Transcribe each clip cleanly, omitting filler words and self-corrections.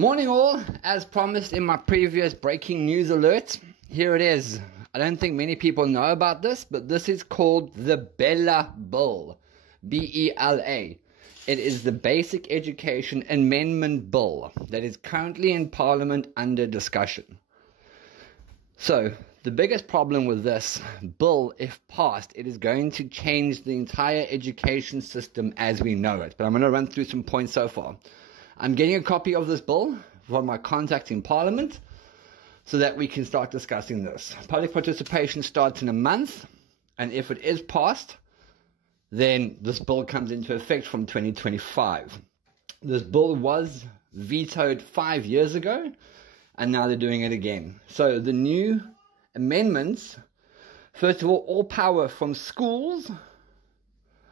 Morning all, as promised in my previous breaking news alert, here it is. I don't think many people know about this, but this is called the Bella Bill, B-E-L-A. It is the Basic Education Amendment Bill that is currently in Parliament under discussion. So, the biggest problem with this bill, if passed, it is going to change the entire education system as we know it. But I'm going to run through some points so far. I'm getting a copy of this bill from my contact in Parliament so that we can start discussing this. Public participation starts in a month, and if it is passed, then this bill comes into effect from 2025. This bill was vetoed 5 years ago, and now they're doing it again. So the new amendments, first of all power from schools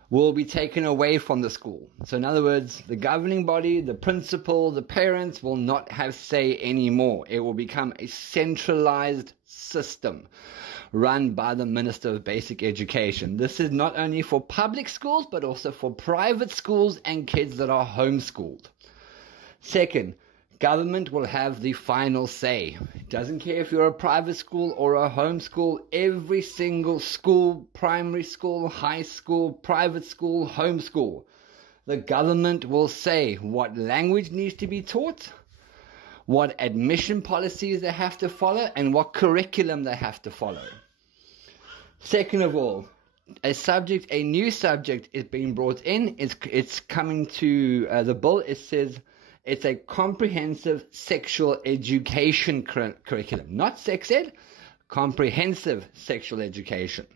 will be taken away from the school. So in other words, the governing body, the principal, the parents will not have say anymore. It will become a centralized system run by the Minister of Basic Education. This is not only for public schools, but also for private schools and kids that are homeschooled. Second, government will have the final say. It doesn't care if you're a private school or a homeschool. Every single school, primary school, high school, private school, homeschool, the government will say what language needs to be taught, what admission policies they have to follow, and what curriculum they have to follow. Second of all, a new subject is being brought in. It's coming to the bill. It says it's a comprehensive sexual education curriculum. Not sex ed, comprehensive sexual education.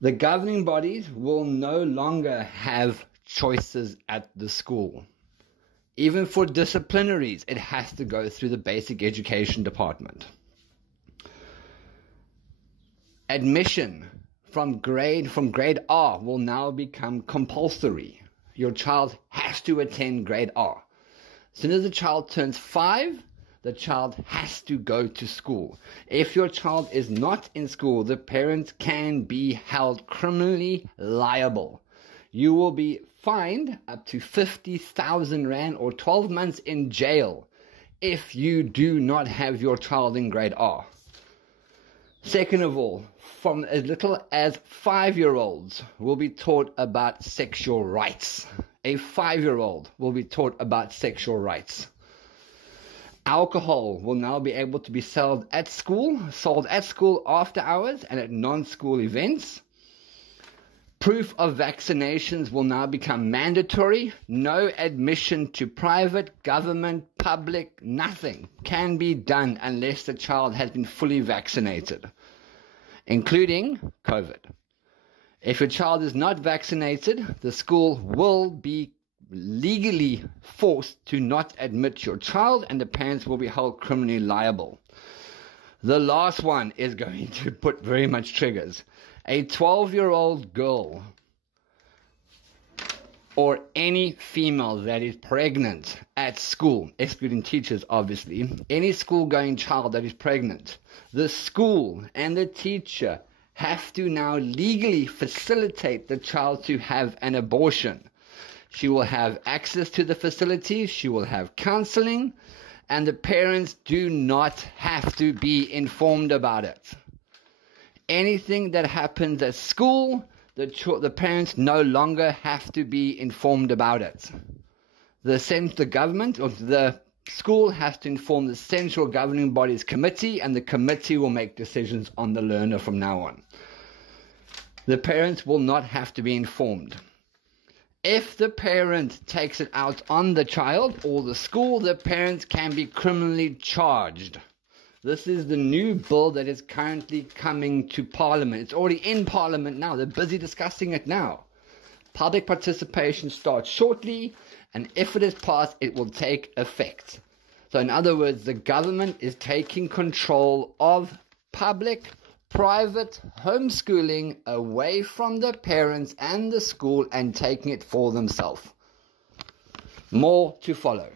The governing bodies will no longer have choices at the school. Even for disciplinaries, it has to go through the basic education department. Admission from grade R will now become compulsory. Your child has to attend grade R. As soon as the child turns 5, the child has to go to school. If your child is not in school, the parents can be held criminally liable. You will be fined up to 50,000 Rand or 12 months in jail if you do not have your child in grade R. Second of all, from as little as 5-year-olds will be taught about sexual rights. A 5-year-old will be taught about sexual rights. Alcohol will now be able to be sold at school after hours and at non-school events. Proof of vaccinations will now become mandatory. No admission to private, government, public, nothing can be done unless the child has been fully vaccinated, including COVID. If your child is not vaccinated, the school will be legally forced to not admit your child, and the parents will be held criminally liable. The last one is going to put very much triggers. A 12-year-old girl or any female that is pregnant at school, excluding teachers obviously, any school-going child that is pregnant, the school and the teacher have to now legally facilitate the child to have an abortion. She will have access to the facilities, she will have counseling, and the parents do not have to be informed about it. Anything that happens at school, the parents no longer have to be informed about it. The government or the school has to inform the central governing body's committee, and the committee will make decisions on the learner from now on. The parents will not have to be informed. If the parent takes it out on the child or the school, the parents can be criminally charged. This is the new bill that is currently coming to Parliament. It's already in Parliament now. They're busy discussing it now. Public participation starts shortly, and if it is passed, it will take effect. So in other words, the government is taking control of public, private homeschooling away from the parents and the school and taking it for themselves. More to follow.